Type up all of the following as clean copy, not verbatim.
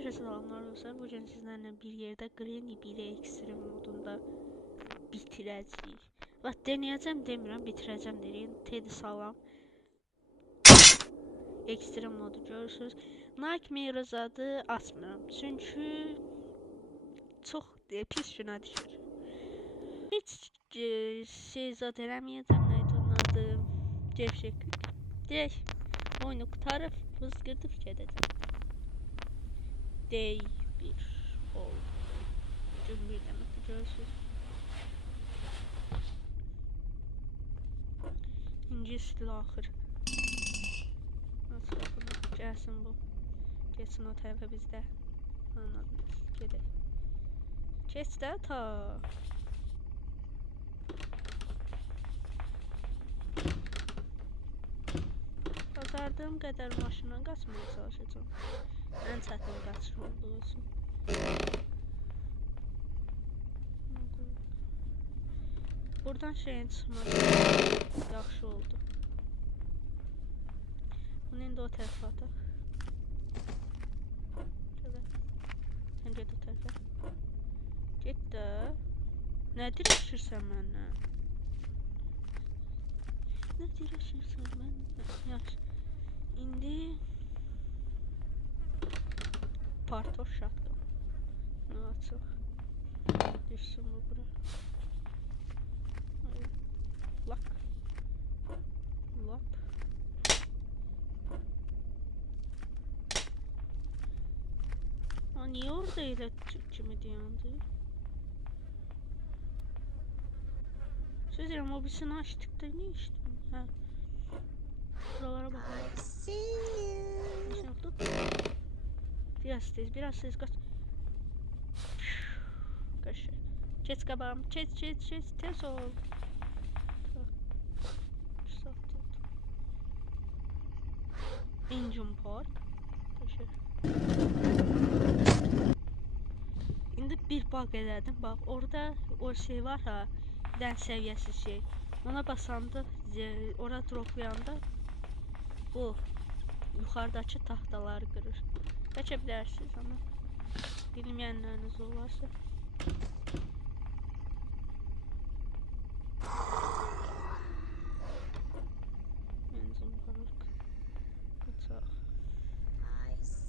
Hər kəsə salamlar dostlar. Bugün sizlərlə bir yerdə Granny 1 Extreme modunda bitirəcəyik. Və denəyəcəm demirəm, bitirəcəm deyirəm. Tedi salam. Extreme modu görürsünüz. Nightmare zadı açmıram. Çünki çox pis günə düşür. Heç şey zad eləməyəcəm. Neydi onun adı? Gevşeklik. Direkt oyunu qutarıb hızqırdıb gedəcəm. Day 1 oldu. Gün 1 demek ki görürsünüz. İnci stili axır. Nasıl qapını gəlsin bu. Geçsin o tərəfə bizdə. Anladınız. Gedək. Keç də ta. Bazardığım qədər maşından qaçmaya çalışacağım. Ən çətin qaçış olduğu üçün. Buradan şeyin çıxması yaxşı oldu. Bunu indi o tərəfə ataq. Sən get o tərəfə. Get də. Nə dirəşirsən məndən? Nə dirəşirsən məndən? Yaxşı. İndi partoş şatqın. Bunu açıq. Düşsün bu bura. Lak. Lap. Niye orada elə kimi dayandı? Söz deyirəm, o birisini açdıqda niye içdim? Hə. Buralara bakalım. Hiç yoktu. Biraz tez kaç. Kaç. Çet kabağım. Çet. Tez ol. Engine Park. Kaç. İndi bir bak elədim. Bak orada o şey var ha. Bir dənə səviyyəsiz şey. Ona basanda, ora droplayanda bu yuxarıdakı taxtaları qırır. Qaça bilərsiniz ama bilməyənləriniz olarsa. Engine Park. Qaçaq.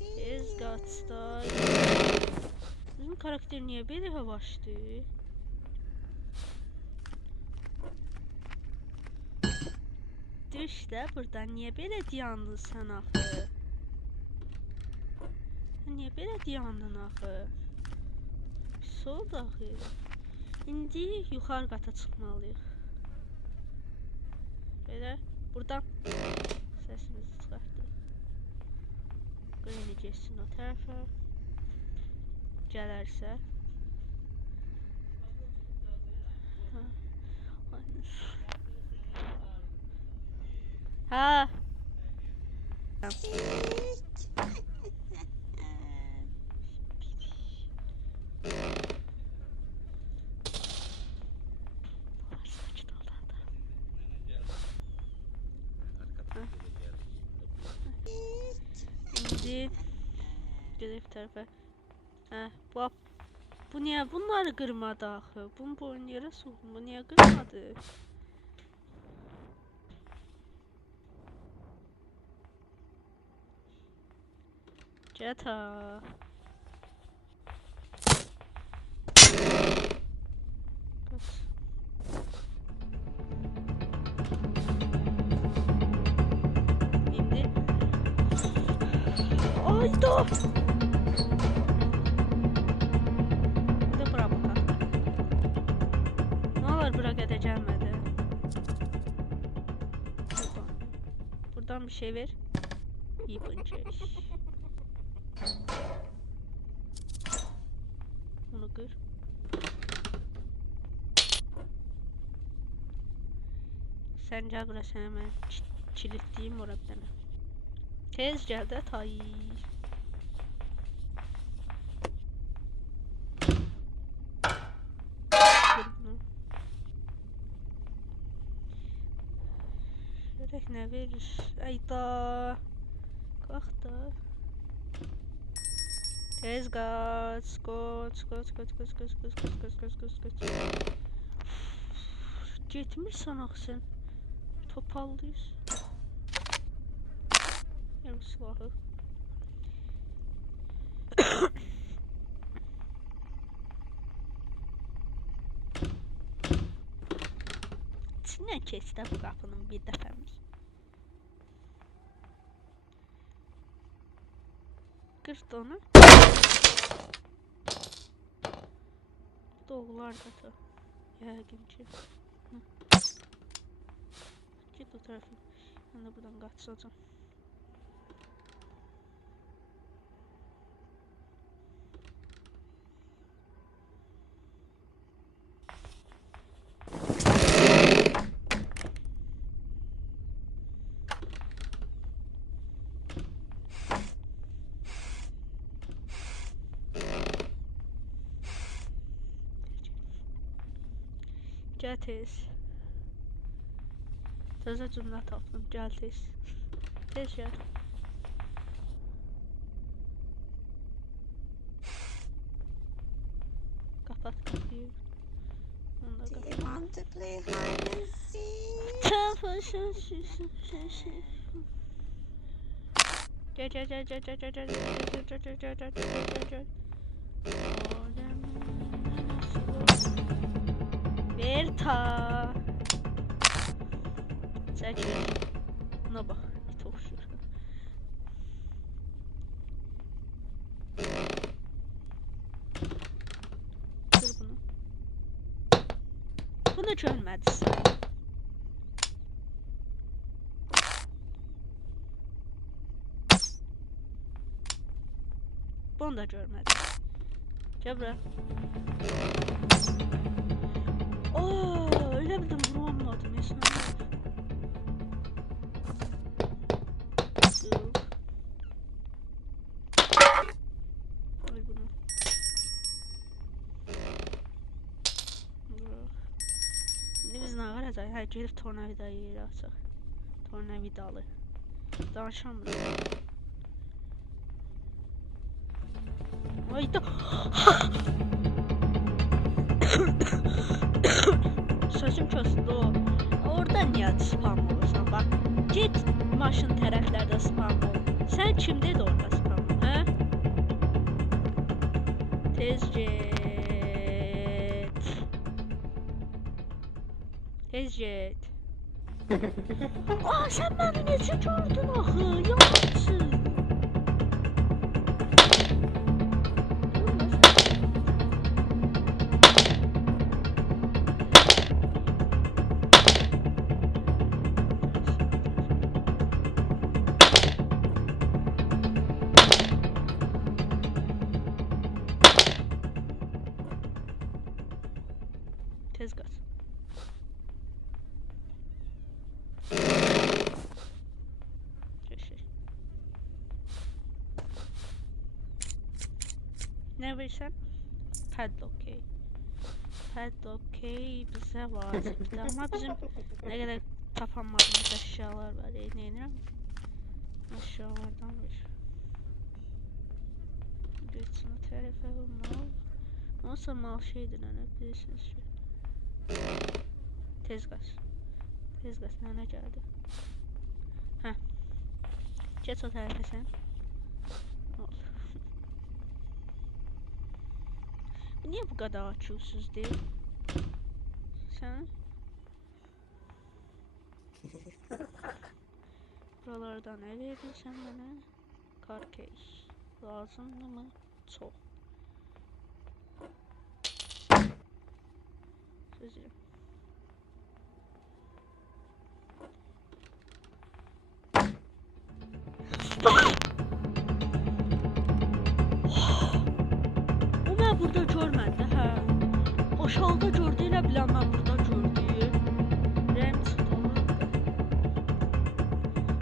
Tez qaçda. Bizim karakter niye belə yavaşdı? Düş də buradan niye belə dayandın sən axı? Niye belə dayandın axı? Pis oldu axı. İndi yuxarı qata çıxmalıyıq. Belə buradan səsimizi çıxartdıq. Granny geçsin o tərəfə. Gələrsə. Ha. Şimdi gidelim tarafa. Ha, bu niye bunları kırmadı axı? Bunun boyun yere soğuk. Bu niye kırmadı? Ceta. Şimdi. Ayda. Bir de bura bakalım. Ne olur bura kadar gelmedi. Buradan bir şey ver. Yapınca iş. Bunu kır. Sen gel burası hemen kilitleyeyim oradan. Tez gel de tay. Şerek ne verir? Ayda. Kalk da. Tez qaç, qaç, qaç, qaç, qaç, qaç, qaç, qaç, qaç, qaç, qaç, qaç. Getmirsən axı sən. Topallıyız. Yer bu silahı. İçindən keç də bu qapının bir dəfəmlik. Qırt onu. Doğular da. Yəqin ki. Git o tərəfə. Mən də buradan qaçacağam. Gəl tez. Təzə cümlə tapdım. Gəl tez. Tez gəl. Kapat kapıyı. Onu da Do kapat. you want to play hide and seek? Gel gel gel gel gel gel gel gel gel gel gel gel gel gel. Berta. Çəkil. Buna bax, it oxşur. Dur bunu. Bunu görmədisən. Bunu da görmədim. Gəl bura. Öyle bildim vuramadım esnaf. Al bunu. Şimdi biz ne varacağız? Ha gelip tornavidayı yeri açaq. Tornavidalı. Danışamıram. Ayda. Saçım kəsildi o. Orada niyə spam olursan? Bax, get maşın tərəflərdə spam ol. Sən kim dedi orada spam ol, hə? Tez get. Tez get. Aa, sən məni necə gördün axı? Yalancı. Tez qaç. Nə verirsən? Padlock key. Padlock key bizə vacibdir. Amma bizim nə qədər tapanmadığımız əşyalar var. Nə edirəm? Əşyalardan ver. Geçsin o tərəfə mal. Olsa mal şeydir, nə bilirsiniz ki. Tez qaç. Tez qaç, nənə gəldi. Hə. Geç o tərəfə sən. Ol. Niye bu kadar açıyorsunuz değil? Sen? Buralardan ne verdin sen bana? Karkeş. Lazım mı? Çok. Sözüm. Burada görmədi, hə. Aşağıda gördü, elə biləm mən burada gördüm. Rəng çıxdı.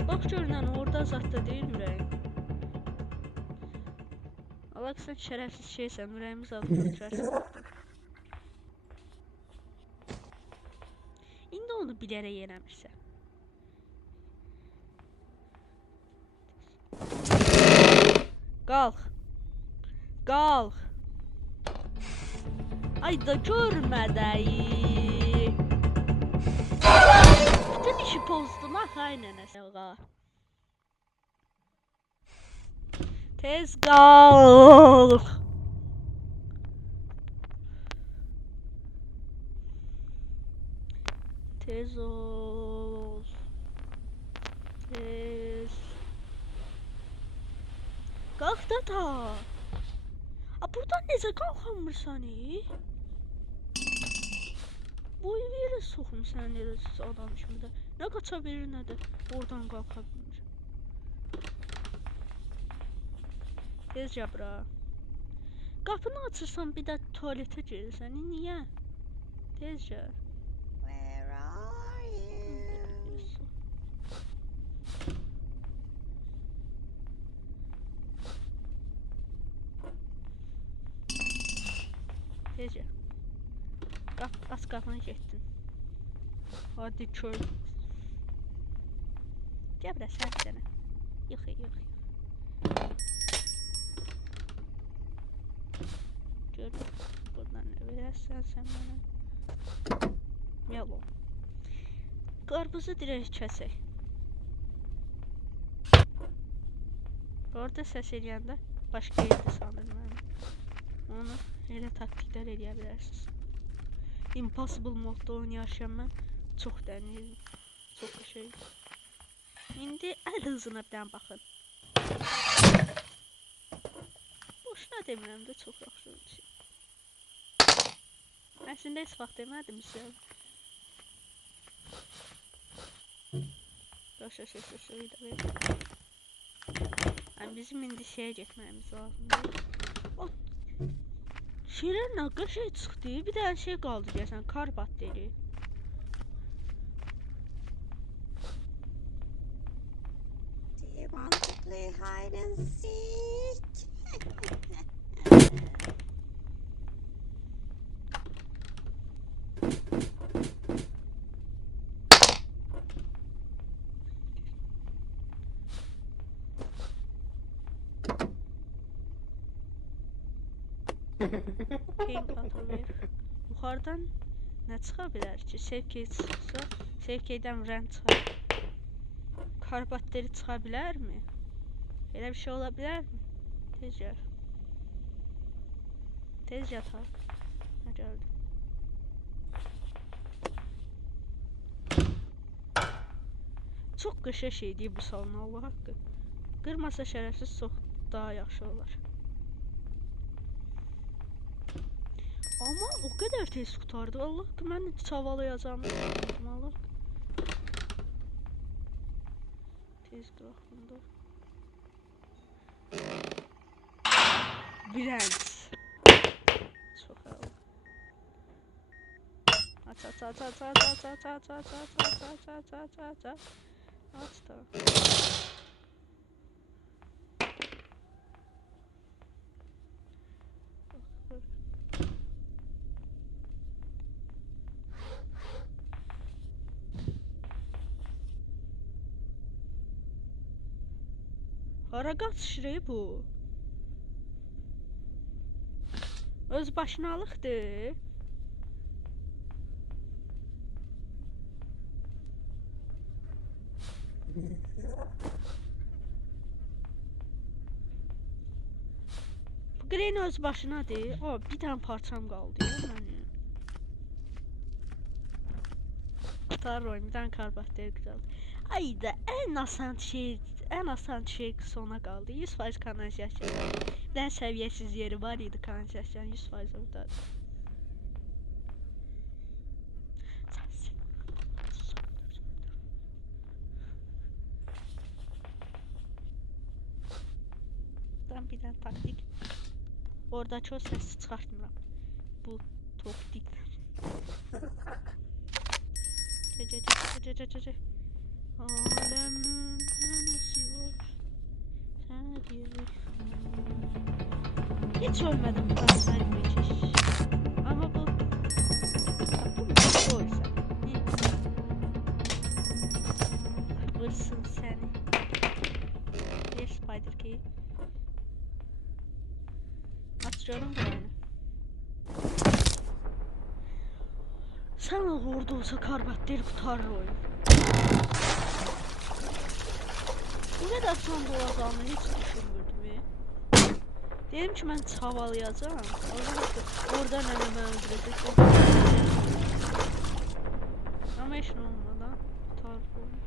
Bax görünən orada zətdə deyil ürəyim. Allah sən şərəfsiz şeysən, ürəyimiz altına düşərsən. İndi onu bilərək eləmirsən. Qalx. Qalx. Ay da görmədəyi. Bütün işi pozdun ha, ay nənəsə ağa. Tez qalx. Tez ol. Tez. Qalx da ta. A buradan necə qalxamırsan? Bu yerə soxmusan yerə adam kimi də. Nə qaça bilir, nə də oradan qalxa bilmir. Tezcə bura. Qapını açırsan bir də tualetə girirsən. Niyə? Tezcə. Where are you? Tezcə. Aç qapını getdin. Hadi kör. Gəl bura sən sənə. Yox. Gör. Buradan verəsən sən mənə. Yalo. Qarpuzu dirək kəsək. Orada səs eləyəndə başqa yerdə sanır mənim. Onu elə taktiklər eləyə bilərsiniz. Impossible modda oynayarkən mən çox dəniyim. Çox şey. İndi əl hızına bir dənə baxın. Boşuna demirəm də çox yaxşı olacaq. Əslində heç vaxt demədim sizə. Başa. Bizim indi şeye getməyimiz lazımdır. O şeylər nə qədər şey çıxdı? Bir dənə şey qaldı deyəsən, kar batteri. Do you want to play hide and seek? Keyin katılır. Yuxarıdan nə çıxa bilər ki? Sevkey çıxsa, sevkeydən rən çıxar. Kar batteri çıxa bilərmi? Elə bir şey ola bilərmi? Tezcə. Tezcə tak. Nə gəldi? Çox qışa şeydir bu salon, Allah haqqı. Qırmasa şərəfsiz çox daha yaxşı olar. Ama o kadar tez kurtardı. Allah ki ben çavalayacağım. Allah. Tez bıraktım. Brent. Çok havalı. Aç. Aç da. Hara qaçışır bu? Öz başınalıqdır. Bu Green öz başınadır. O bir tane parçam qaldı ya mənim. Qutarım bir tane karbakteri qaldı. Ayda en asan şey sona kaldı. 100% kanalizasyon. Ben seviyesiz yeri var idi kanalizasyon 100% orada. Ben bir tane taktik. Orada çok ses çıkartmıram. Bu taktik. Alemin nenesi var. Sana diyor. Hiç ölmedim bu kadar geçiş. Ama bu oysa. Vırsın seni. Bir spider key. Az canım var yani. Sen orada olsa karbatleri kurtarır oyun. Bu kadar son olacağını hiç düşünmürdüm ya. Dedim ki ben çavalayacağım. Orada neneme öldürecek. Ama hiç olmadan kurtarır oyun.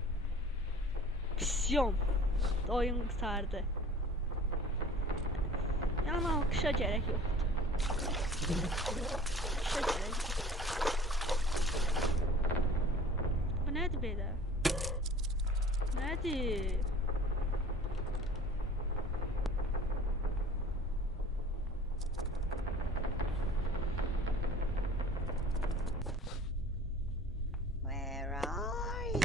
Pisyon. Oyun kurtardı. Yani alkışa gerek yoktu. Alkışa gerek yok. Bu nedir böyle? Nedir? Where are you?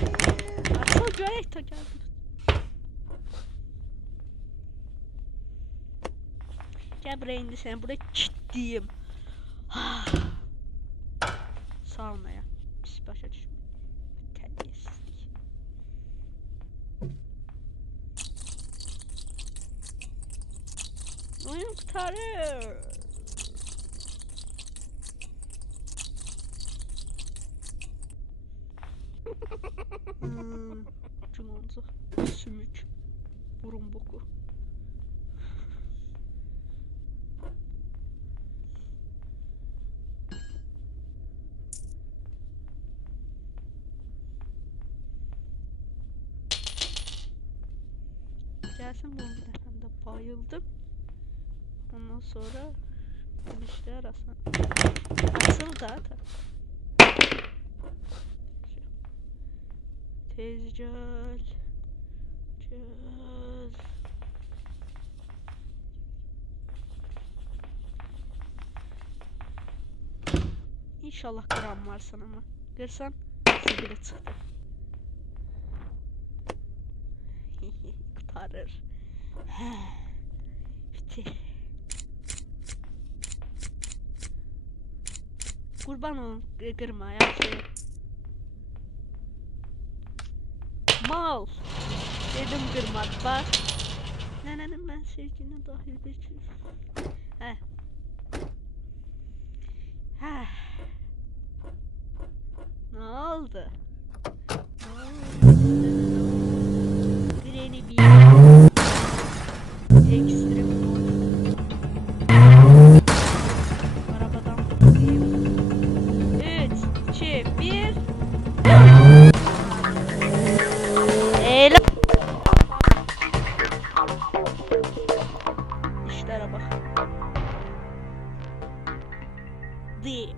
Asıl görek de geldi. Gel buraya indi sen buraya kilitleyeyim. Salmaya. Pis başa düşme. Terbiyesizlik. Oyun kurtarır. Cumancık. Sümük. Burun boku. Gelsin bunu bir defa da bayıldım. Ondan sonra işte arasına. Asıl da Tezcal. İnşallah kıran varsın ama. Kırsan zibile çıktı. Kurtarır. Bitti. Kurban ol kırma ya şey. Mal. Dedim kırmak bak. Nenenin ben sevgine dahil bir şey. Heh. Heh. Ne oldu? Granny bir ekstrem mod. Arabadan fırlayayım. 3, 2, 1. Eyle. İşlere bak. Di.